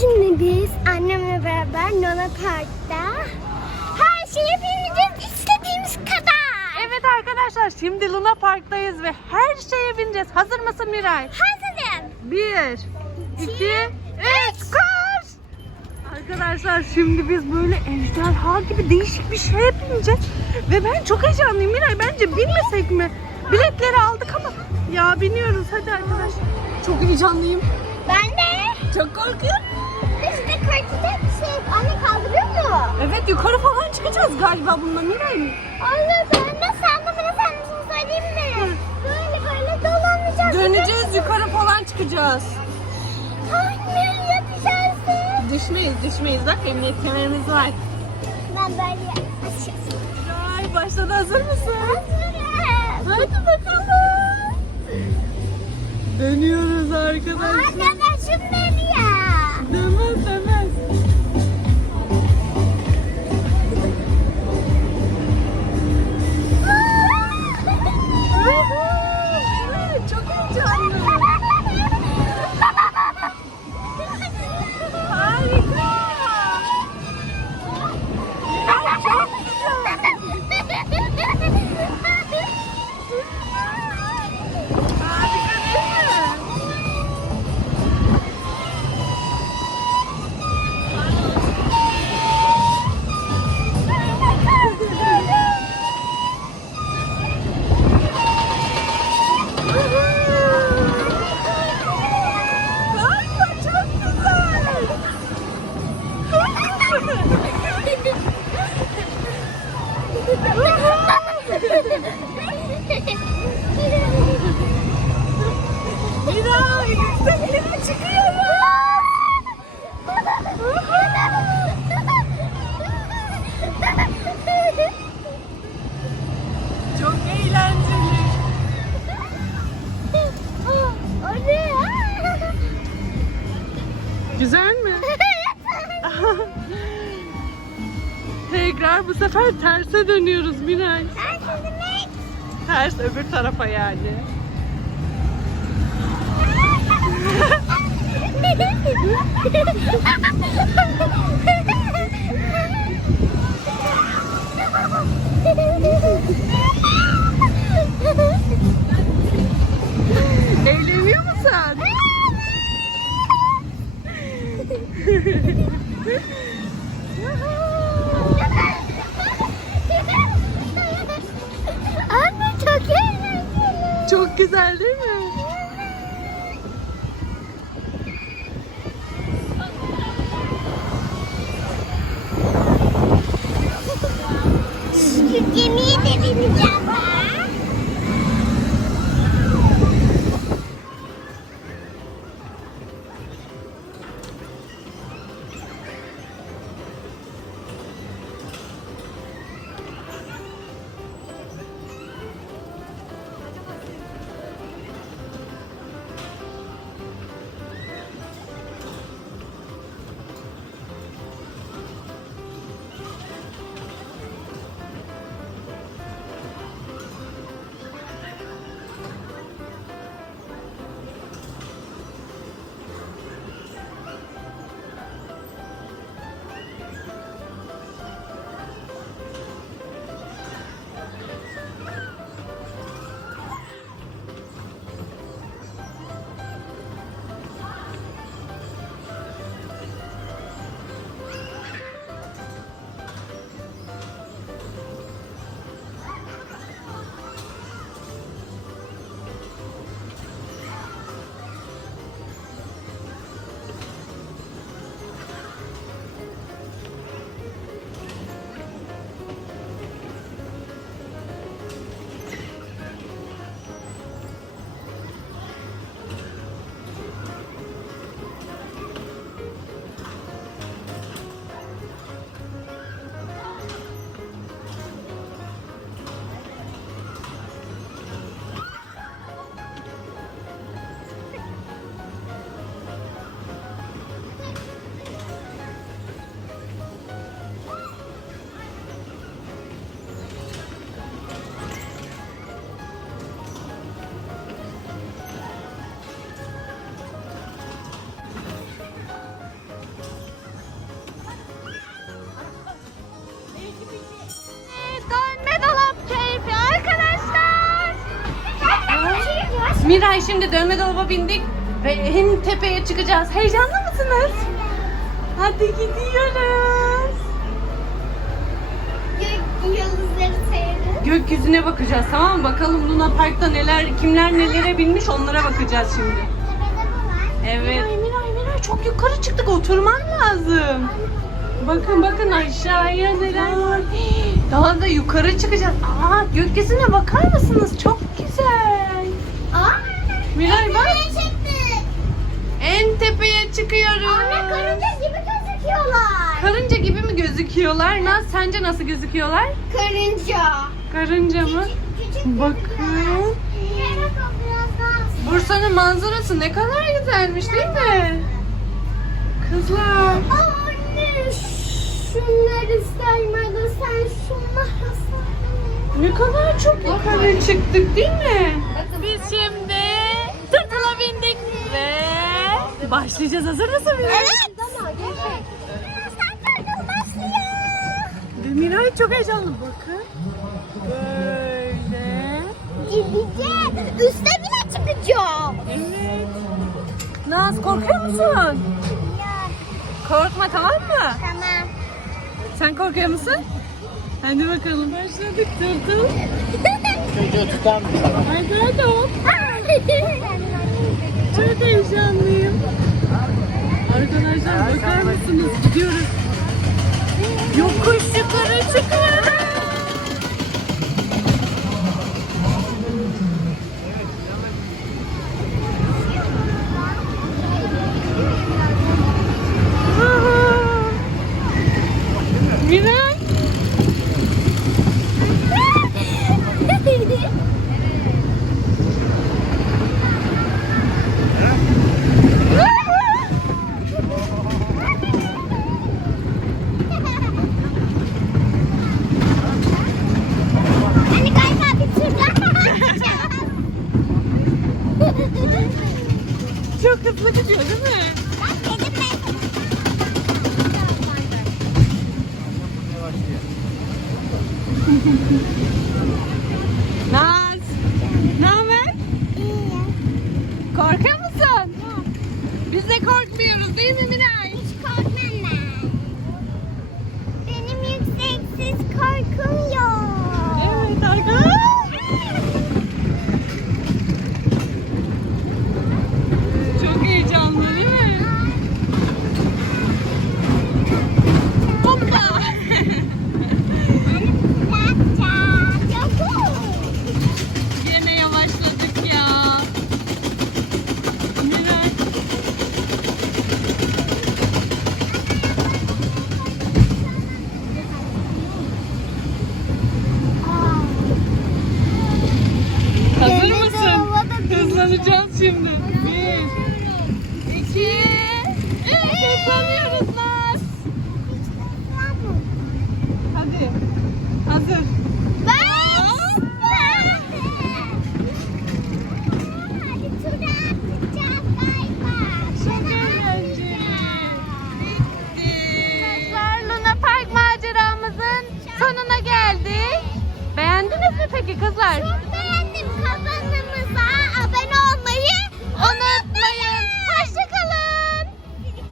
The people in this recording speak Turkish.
Şimdi biz annemle beraber Luna Park'ta her şeyi bineceğiz istediğimiz kadar. Evet arkadaşlar şimdi Luna Park'tayız ve her şeye bineceğiz. Hazır mısın Miray? Hazırım. Bir, iki, üç, koş! Arkadaşlar şimdi biz böyle ejderha gibi değişik bir şeye bineceğiz. Ve ben çok heyecanlıyım Miray. Bence binmesek mi? Biletleri aldık ama ya biniyoruz hadi arkadaşlar. Çok heyecanlıyım. Ben de. Çok korkuyorum. Anne kaldırıyor mu? Evet yukarı falan çıkacağız galiba bununla Miray. Anne ben de sen de bana sen söyleyeyim mi? Böyle böyle dolanacağız. Döneceğiz yukarı falan çıkacağız. Anne ya düşersin. Düşmeyiz düşmeyiz bak emniyet kemerimiz var. Ben böyle açıyorsun. Miray başladı hazır mısın? Hazırım. Hadi bakalım. Dönüyoruz arkadaşlar. Arkadaşım beni ya. Harika, çok güzel. Miray, Güzel mi? Tekrar bu sefer terse dönüyoruz Miray. Ne? Ters öbür tarafa yani. 去揭秘的 mi 家吧 Miray şimdi dönme dolaba bindik ve en tepeye çıkacağız. Heyecanlı mısınız? Hadi gidiyoruz. Gök yıldızları seyredin. Gökyüzüne bakacağız tamam mı? Bakalım Luna Park'ta neler, kimler nelere binmiş onlara bakacağız şimdi. Tepede bu var. Evet. Miray, Miray, Miray çok yukarı çıktık oturman lazım. Bakın bakın aşağıya neler var. Daha da yukarı çıkacağız. Aa gökyüzüne bakar mısınız? Çok güzel. Aa. Miray bak. En tepeye çıkıyoruz. Anne karınca gibi gözüküyorlar. Karınca gibi mi gözüküyorlar? Naz sence nasıl gözüküyorlar? Karınca. Karınca mı? Küçük Bakın. Yere bak biraz daha. Bursa'nın manzarası ne kadar güzelmiş değil mi? Kızlar. Anne şunları saymadı sen şunları. Ne kadar çok yukarı çıktık değil mi? Biz şimdi tırtıla bindik ve başlayacağız. Hazır mısın Miray? Evet. Tamam. Sen kırdın başlıyor. Ve Miray çok heyecanlı. Bakın. Böyle. Gideceğiz. Üste bile çıkacağım. Evet. Naz korkuyor musun? Korkma tamam mı? Tamam. Sen korkuyor musun? Hadi bakalım başladık tırtıl. Çocuğu tutar mısın? Hadi hadi hop. Çok heyecanlıyım. Arkadaşlar bakar mısınız? Gidiyoruz. Yokuş yukarı çıkıyoruz. Naz. Ne haber? Korkuyor musun? Biz de korkmuyoruz değil mi Miray? şimdi. Bir, iki, üç. Hoplanıyoruz Naz. Hadi. Hazır.